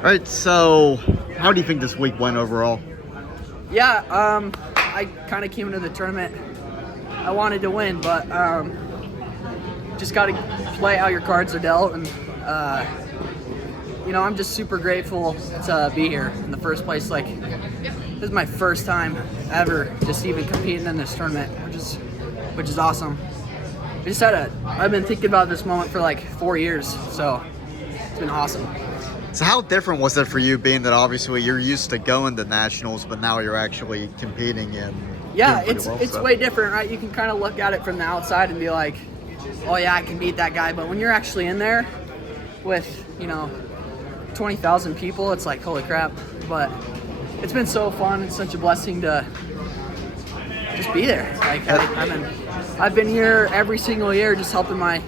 All right, so how do you think this week went overall? Yeah, I kind of came into the tournament. I wanted to win, but just got to play how your cards are dealt. And, I'm just super grateful to be here in the first place. Like, this is my first time ever just even competing in this tournament, which is awesome. I've been thinking about this moment for like 4 years, so it's been awesome. So how different was it for you, being that obviously you're used to going to nationals, but now you're actually competing in? Yeah, it's way different, right? You can kind of look at it from the outside and be like, oh yeah, I can beat that guy. But when you're actually in there with, 20,000 people, it's like, holy crap. But it's been so fun. It's such a blessing to just be there. Like, I've been here every single year just helping my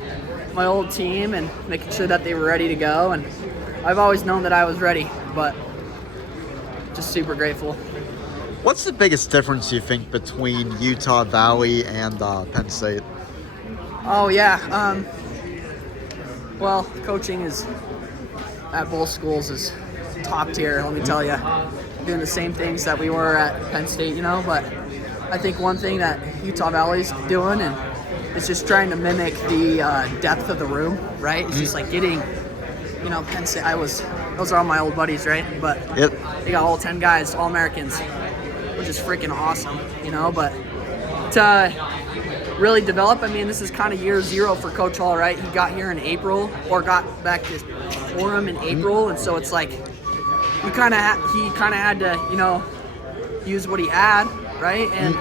old team and making sure that they were ready to go. And I've always known that I was ready, but just super grateful. What's the biggest difference you think between Utah Valley and Penn State? Oh yeah, well, coaching is at both schools is top tier. Let me tell you, doing the same things that we were at Penn State, But I think one thing that Utah Valley's doing and it's just trying to mimic the depth of the room, right? It's just like getting. Penn State, those are all my old buddies, right? But yep. They got all 10 guys, All-Americans, which is freaking awesome, But to really develop, this is kind of year zero for Coach Hall, right? He got here in April, or got back to Orem in April, and so it's like he kind of had to, use what he had, right? And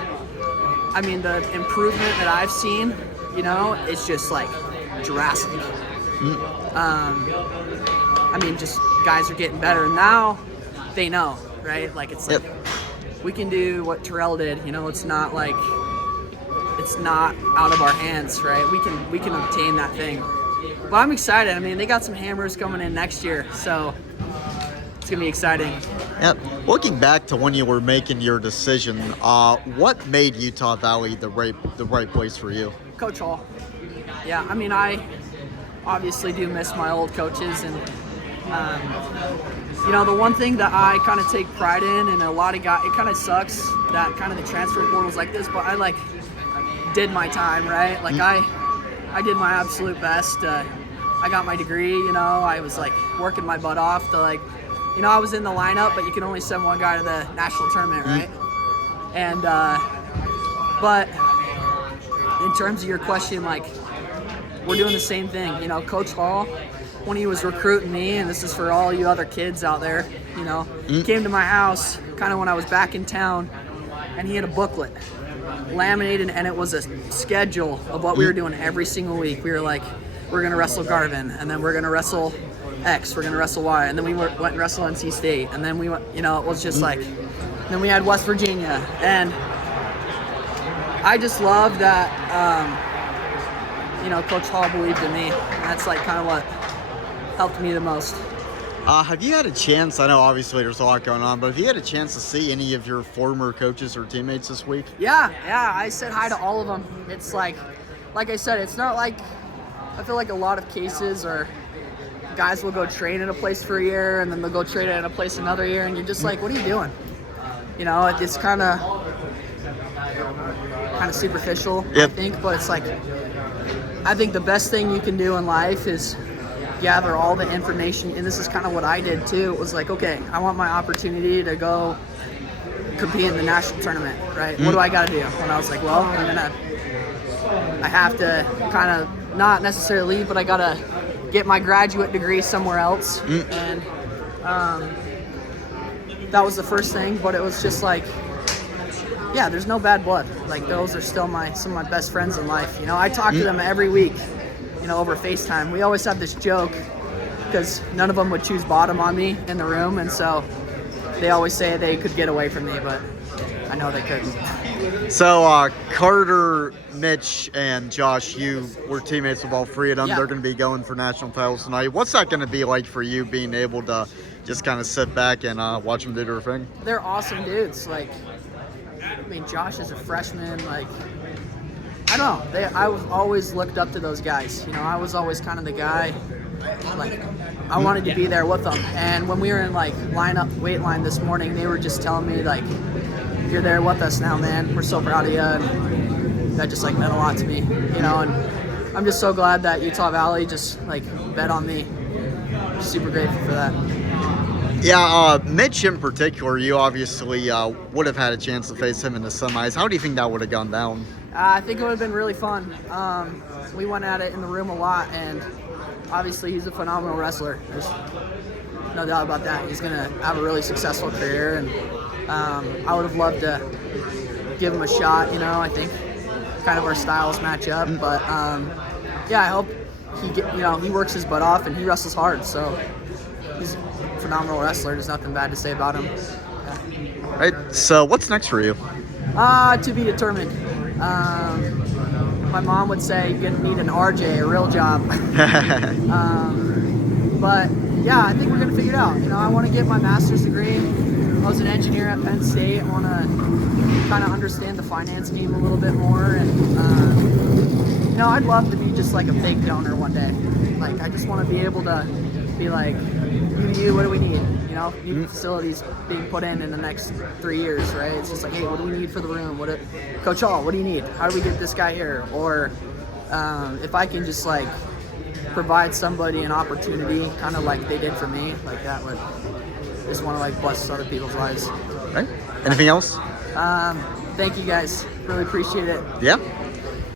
the improvement that I've seen, it's just like drastic. Just guys are getting better. Now they know, right? Like, it's like we can do what Terrell did. It's not like it's not out of our hands, right? We can obtain that thing. But I'm excited. They got some hammers coming in next year, so it's gonna be exciting. Yep. Looking back to when you were making your decision, what made Utah Valley the right place for you? Coach Hall. Yeah, I obviously do miss my old coaches, and the one thing that I kind of take pride in, and a lot of guys, it kind of sucks that kind of the transfer portal's like this, but I did my time, right? Like I did my absolute best. I got my degree, I was working my butt off to I was in the lineup, but you can only send one guy to the national tournament, right? And but in terms of your question, we're doing the same thing. Coach Hall, when he was recruiting me, and this is for all you other kids out there, he came to my house kind of when I was back in town, and he had a booklet laminated, and it was a schedule of what we were doing every single week. We were like, we're going to wrestle Garvin, and then we're going to wrestle X, we're going to wrestle Y, and then we went and wrestled NC State, and then we went, it was just then we had West Virginia, and I just love that, Coach Hall believed in me, and that's kind of what helped me the most. Have you had a chance, I know obviously there's a lot going on, but have you had a chance to see any of your former coaches or teammates this week? Yeah, I said hi to all of them. It's like I said, it's not like, I feel like a lot of cases are guys will go train at a place for a year, and then they'll go train at a place another year, and you're just like, what are you doing? It's kind of superficial, I think, but it's I think the best thing you can do in life is gather all the information, and this is kind of what I did too. It was okay, I want my opportunity to go compete in the national tournament, right? What do I got to do? And I was like, well, I have to kind of not necessarily leave, but I got to get my graduate degree somewhere else. And that was the first thing, but it was just there's no bad blood. Those are still some of my best friends in life. I talk to them every week, over FaceTime. We always have this joke because none of them would choose bottom on me in the room, and so they always say they could get away from me, but I know they couldn't. So Carter, Mitch, and Josh, you were teammates with all three of them. Yeah. They're going to be going for national titles tonight. What's that going to be like for you, being able to just kind of sit back and watch them do their thing? They're awesome dudes. Josh is a freshman. I don't know. I was always looked up to those guys. I was always kind of the guy. I wanted to be there with them. And when we were in like wait line this morning, they were just telling me like, you're there with us now, man. We're so proud of you. And that just like meant a lot to me, you know. And I'm just so glad that Utah Valley just like bet on me. Super grateful for that. Yeah, Mitch in particular, you obviously would have had a chance to face him in the semis. How do you think that would have gone down? I think it would have been really fun. We went at it in the room a lot, and obviously he's a phenomenal wrestler. There's no doubt about that. He's going to have a really successful career, and I would have loved to give him a shot. You know, I think kind of our styles match up, but yeah, I hope he works his butt off and he wrestles hard. So he's a phenomenal wrestler. There's nothing bad to say about him. Yeah. All right. So what's next for you? To be determined. My mom would say you're gonna need an RJ, a real job. But yeah, I think we're gonna figure it out. You know, I want to get my master's degree. I was an engineer at Penn State. I want to kind of understand the finance game a little bit more, and you know, I'd love to be just like a big donor one day. Like, I just want to be able to be like, what do we need? You know, new facilities being put in the next 3 years, right? It's just like, hey, what do we need for the room? Coach Hall, what do you need? How do we get this guy here? Or if I can just like provide somebody an opportunity, kind of like they did for me, like that would just want to like bless other people's lives. Right. Anything else? Thank you guys. Really appreciate it. Yeah.